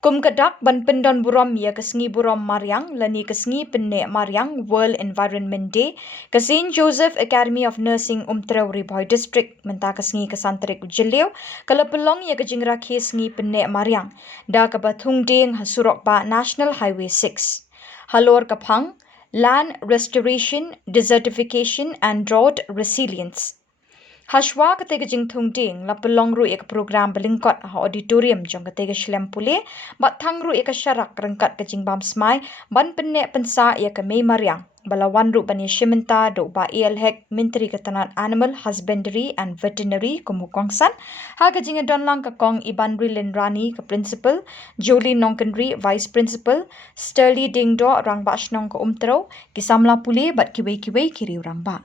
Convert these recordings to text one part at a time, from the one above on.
Kum kadak ban pendon buram ya Sngi buram Mariang lani Sngi Pynneh Mariang World Environment Day ke St Joseph Academy of Nursing Umtrau Riboy District menta Sngi Kesantrik Jilio kala pelong ya kejing Rakhe Sngi Pynneh Mariang da ke bathung ding hasurok ba National Highway 6 halor kapang land restoration desertification and drought resilience Hashwa katega jing thung ding la pelong ru ek program belingkot ha auditorium jong katega shlem pule bat thang ru ek syarak rengkat ke jing bam smai ban Pynneh pensa ya ke mei Mariang balawan ru bani shimenta do ba elhek menteri ketanan animal husbandry and veterinary kumukongsan ha ke jing don lang ka kong iban rilin rani ke principal Jolie Nongkenri vice principal Sterling Dingdo rang ba shnong ke umtro ki Samla pule bat kiwei kiri rang ba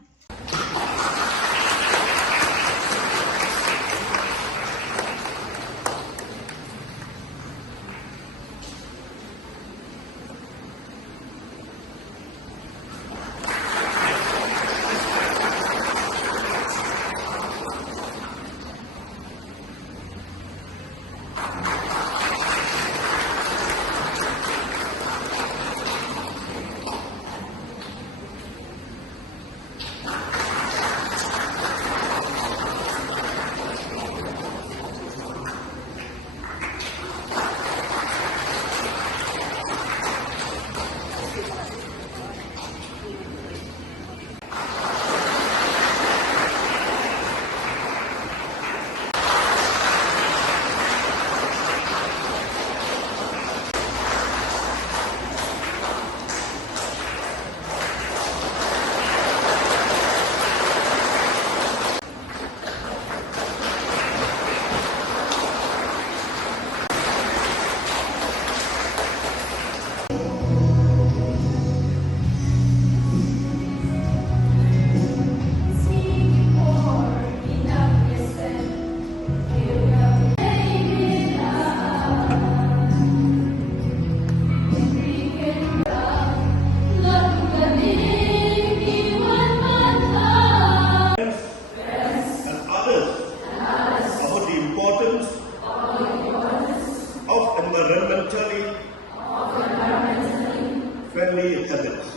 friendly habits.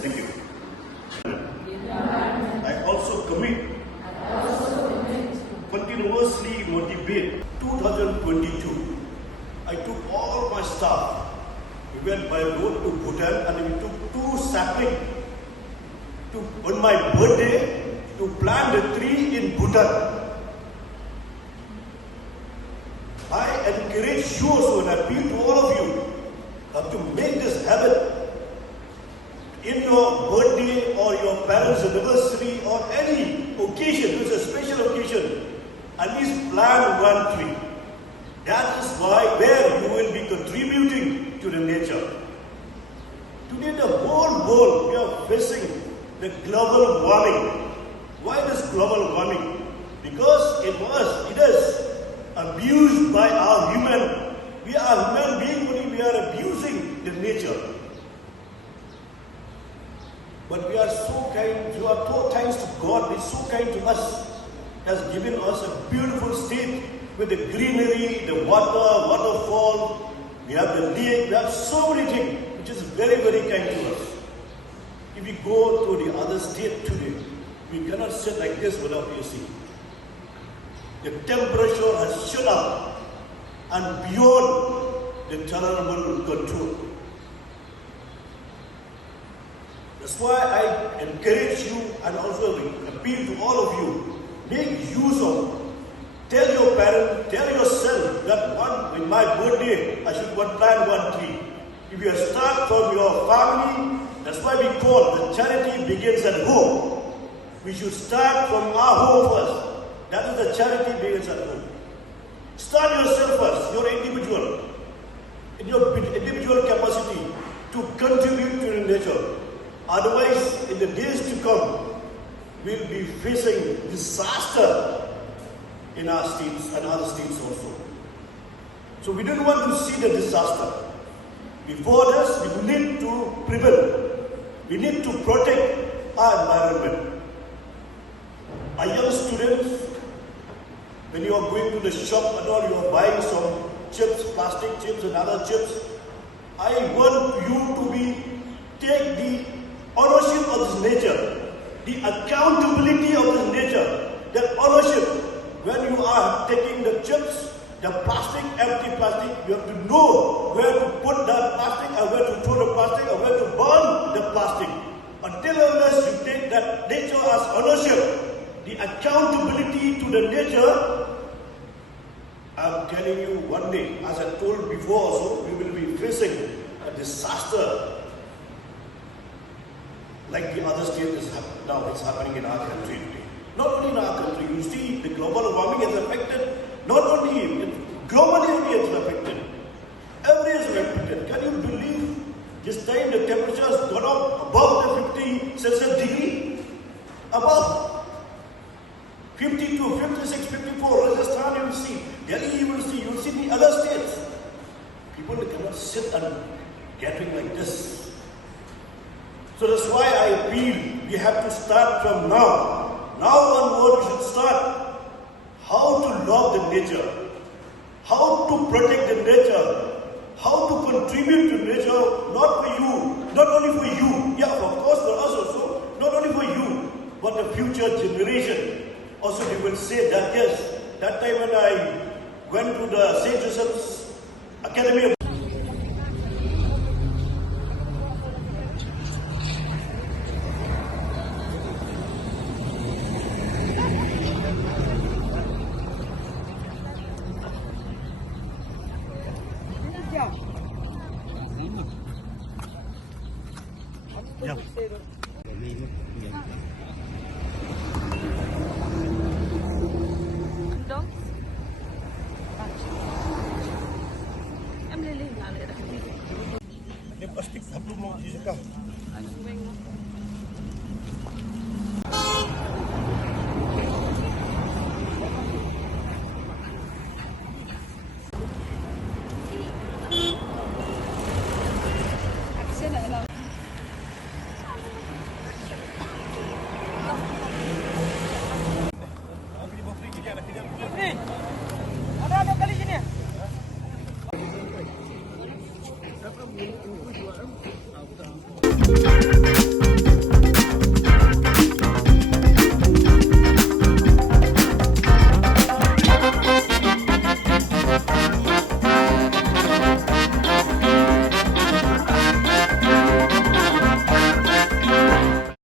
Thank you. I also commit continuously motivate. 2022, I took all my staff. We went by road to Bhutan and we took 2 saplings on my birthday to plant a tree in Bhutan. I encourage you also and I appeal to all of you to make this habit in your birthday or your parents' anniversary or any occasion, it's a special occasion, at least plant 1 tree. That is where you will be contributing to the nature. Today the whole world, we are facing the global warming. Why this global warming? Because it is abused by our human. We are human beings, only we are abusing the nature. But we are so kind, you are so thanks to God, He is so kind to us, has given us a beautiful state with the greenery, the waterfall, we have the lake, we have so many things which is very, very kind to us. If we go to the other state today, we cannot sit like this without AC. The temperature has shot up and beyond the tolerable control. That's why I encourage you and also appeal to all of you, make use of, tell your parents, tell yourself that in my birthday, I should plant 1 tree. If you start from your family, that's why we call the charity begins at home. We should start from our home first. That is the charity begins at home. Start yourself first, your individual, in your individual capacity to contribute to the nature. Otherwise, in the days to come, we'll be facing disaster in our states and other states also. So we don't want to see the disaster. Before this, we need to prevent. We need to protect our environment. Our young students, when you are going to the shop and all, you are buying some chips, plastic chips and other chips. I want you to take the ownership of this nature, the accountability of this nature, that ownership. When you are taking the chips, the plastic, empty plastic, you have to know where to put that plastic and where to throw the plastic and where to burn the plastic. Until unless you take that nature as ownership, the accountability to the nature, I'm telling you one day, as I told before also, we will be facing a disaster like the other state is now it's happening in our country today. Not only in our country, you see the global warming has affected, not only globally it's affected. Everywhere is affected. Can you believe this time the temperature has gone up above the 50 Celsius degree? Above 52, 56, 54, Rajasthan you will see, Delhi you will see the other states. People cannot sit and gathering like this. So that's why I feel we have to start from now. Now onward we should start how to love the nature, how to protect the nature, how to contribute to nature, not for you, not only for you, yeah, of course for us also, not only for you, but the future generation. Also they will say that yes, that time when I went to the St. Joseph's Academy of plastik, belum mau diseka.